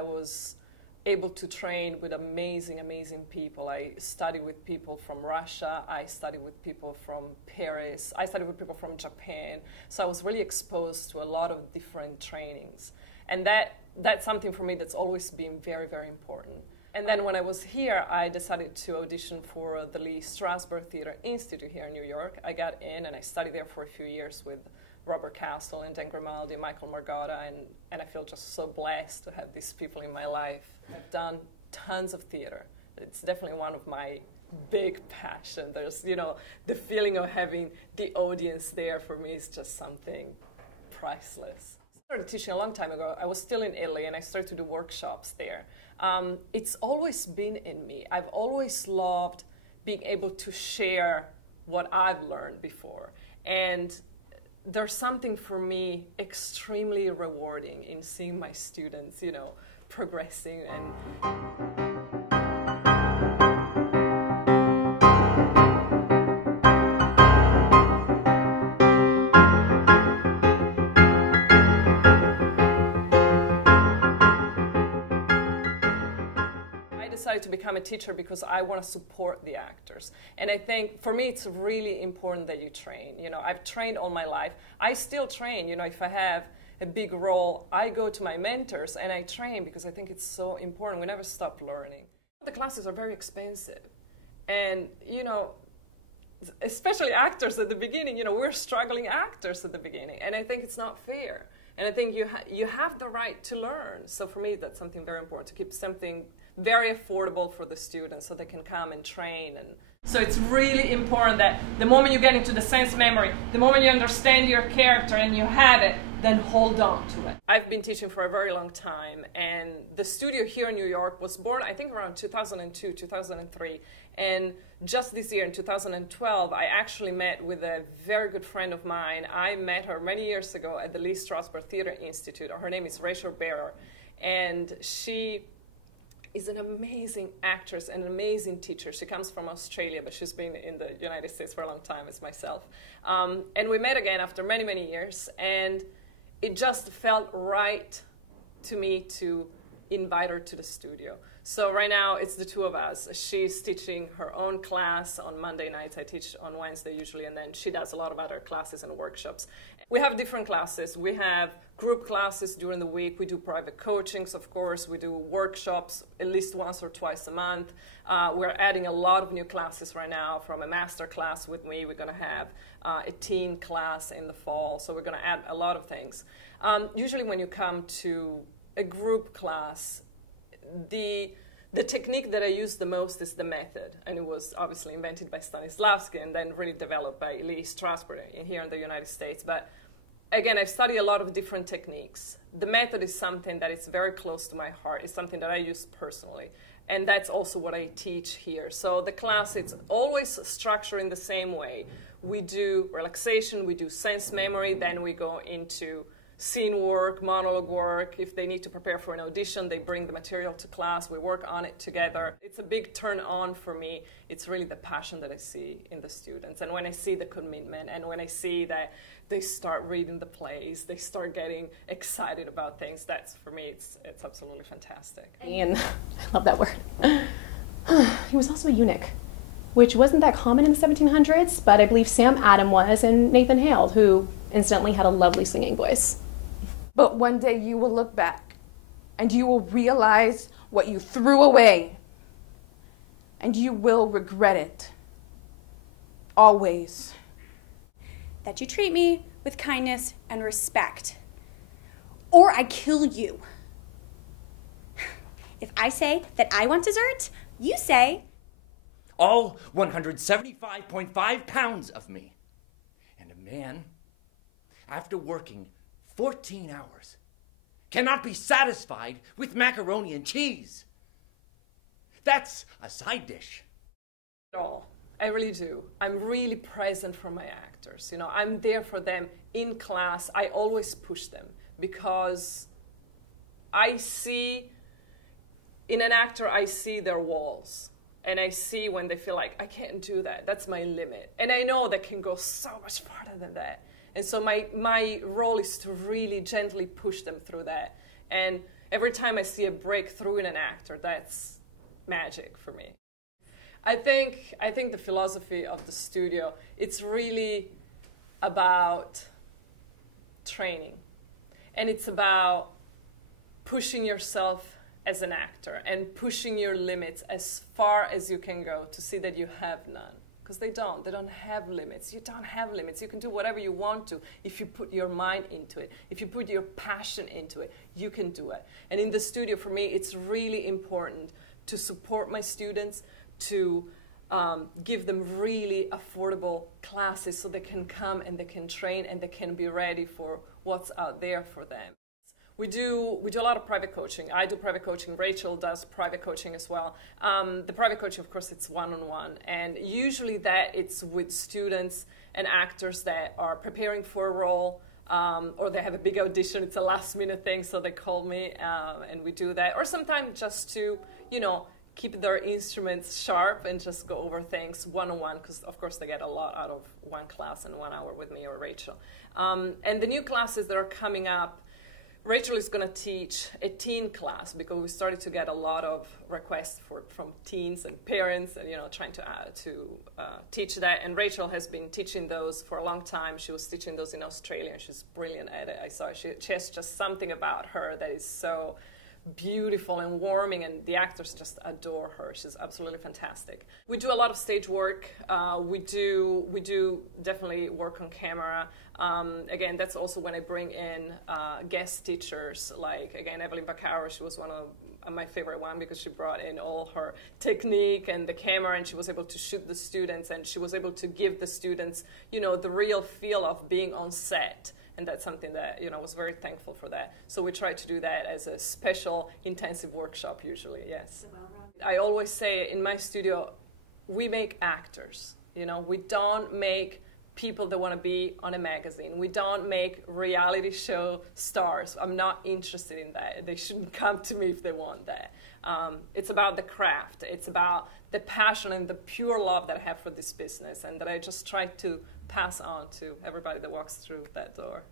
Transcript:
I was able to train with amazing, amazing people. I studied with people from Russia, I studied with people from Paris, I studied with people from Japan. So I was really exposed to a lot of different trainings. And that's something for me that's always been very, very important. And then when I was here, I decided to audition for the Lee Strasberg Theater Institute here in New York. I got in and I studied there for a few years with Robert Castle and Dan Grimaldi and Michael Margotta, and I feel just so blessed to have these people in my life. I've done tons of theater. It's definitely one of my big passions. There's, you know, the feeling of having the audience there for me is just something priceless. I started teaching a long time ago. I was still in Italy and I started to do workshops there. It's always been in me. I've always loved being able to share what I've learned before. And there's something for me extremely rewarding in seeing my students, you know, progressing and decided to become a teacher because I want to support the actors. And I think for me it's really important that you train. You know, I've trained all my life. I still train. You know, if I have a big role, I go to my mentors and I train because I think it's so important. We never stop learning. The classes are very expensive. And, you know, especially actors at the beginning, you know, we're struggling actors at the beginning. And I think it's not fair. And I think you have the right to learn. So for me, that's something very important, to keep something very affordable for the students so they can come and train. And so it's really important that the moment you get into the sense memory, the moment you understand your character and you have it, then hold on to it. I've been teaching for a very long time, and the studio here in New York was born, I think, around 2002, 2003. And just this year, in 2012, I actually met with a very good friend of mine. I met her many years ago at the Lee Strasberg Theater Institute. Her name is Rachel Bearer, and she is an amazing actress and an amazing teacher. She comes from Australia, but she's been in the United States for a long time as myself. And we met again after many, many years, and it just felt right to me to invite her to the studio. So right now, it's the two of us. She's teaching her own class on Monday nights. I teach on Wednesday usually, and then she does a lot of other classes and workshops. We have different classes. We have group classes during the week. We do private coachings, of course. We do workshops at least once or twice a month. We're adding a lot of new classes right now, from a master class with me. We're going to have a teen class in the fall. So we're going to add a lot of things. Usually when you come to a group class, the technique that I use the most is the method, and it was obviously invented by Stanislavski and then really developed by Lee Strasberg here in the United States. But again, I've studied a lot of different techniques. The method is something that is very close to my heart. It's something that I use personally, and that's also what I teach here. So the class, it's always structured in the same way. We do relaxation, we do sense memory, then we go into scene work, monologue work. If they need to prepare for an audition, they bring the material to class. We work on it together. It's a big turn on for me. It's really the passion that I see in the students. And when I see the commitment, and when I see that they start reading the plays, they start getting excited about things, that's, for me, it's absolutely fantastic. And I love that word. He was also a eunuch, which wasn't that common in the 1700s, but I believe Sam Adam was, and Nathan Hale, who incidentally had a lovely singing voice. But one day you will look back and you will realize what you threw away, and you will regret it. Always. That you treat me with kindness and respect, or I kill you. If I say that I want dessert, you say, all 175.5 pounds of me. And a man, after working 14 hours, cannot be satisfied with macaroni and cheese. That's a side dish. All. I really do. I'm really present for my actors. You know, I'm there for them in class. I always push them because I see, in an actor, I see their walls. And I see when they feel like, I can't do that. That's my limit. And I know that can go so much farther than that. And so my role is to really gently push them through that. And every time I see a breakthrough in an actor, that's magic for me. I think the philosophy of the studio, it's really about training. And it's about pushing yourself as an actor and pushing your limits as far as you can go to see that you have none. Because they don't have limits. You don't have limits. You can do whatever you want to if you put your mind into it. If you put your passion into it, you can do it. And in the studio, for me, it's really important to support my students, to give them really affordable classes so they can come and they can train and they can be ready for what's out there for them. We do a lot of private coaching. I do private coaching. Rachel does private coaching as well. The private coaching, of course, it's one-on-one. And usually that it's with students and actors that are preparing for a role, or they have a big audition. It's a last-minute thing, so they call me, and we do that. Or sometimes just to, keep their instruments sharp and just go over things one-on-one, because, of course, they get a lot out of one class and 1 hour with me or Rachel. And the new classes that are coming up, Rachel is going to teach a teen class because we started to get a lot of requests from teens and parents, and trying to teach that. And Rachel has been teaching those for a long time. She was teaching those in Australia, and she's brilliant at it. I saw she has just something about her that is so beautiful and warming, and the actors just adore her. She's absolutely fantastic. We do a lot of stage work. We do definitely work on camera. Again, that's also when I bring in guest teachers, like, again, Evelyn Vaccaro. She was one of my favorite one because she brought in all her technique and the camera, and she was able to shoot the students, and she was able to give the students, the real feel of being on set. And that's something that, I was very thankful for that. So we try to do that as a special intensive workshop usually, yes. I always say in my studio, we make actors. We don't make people that want to be on a magazine. We don't make reality show stars. I'm not interested in that. They shouldn't come to me if they want that. It's about the craft. It's about the passion and the pure love that I have for this business, and that I just try to pass on to everybody that walks through that door.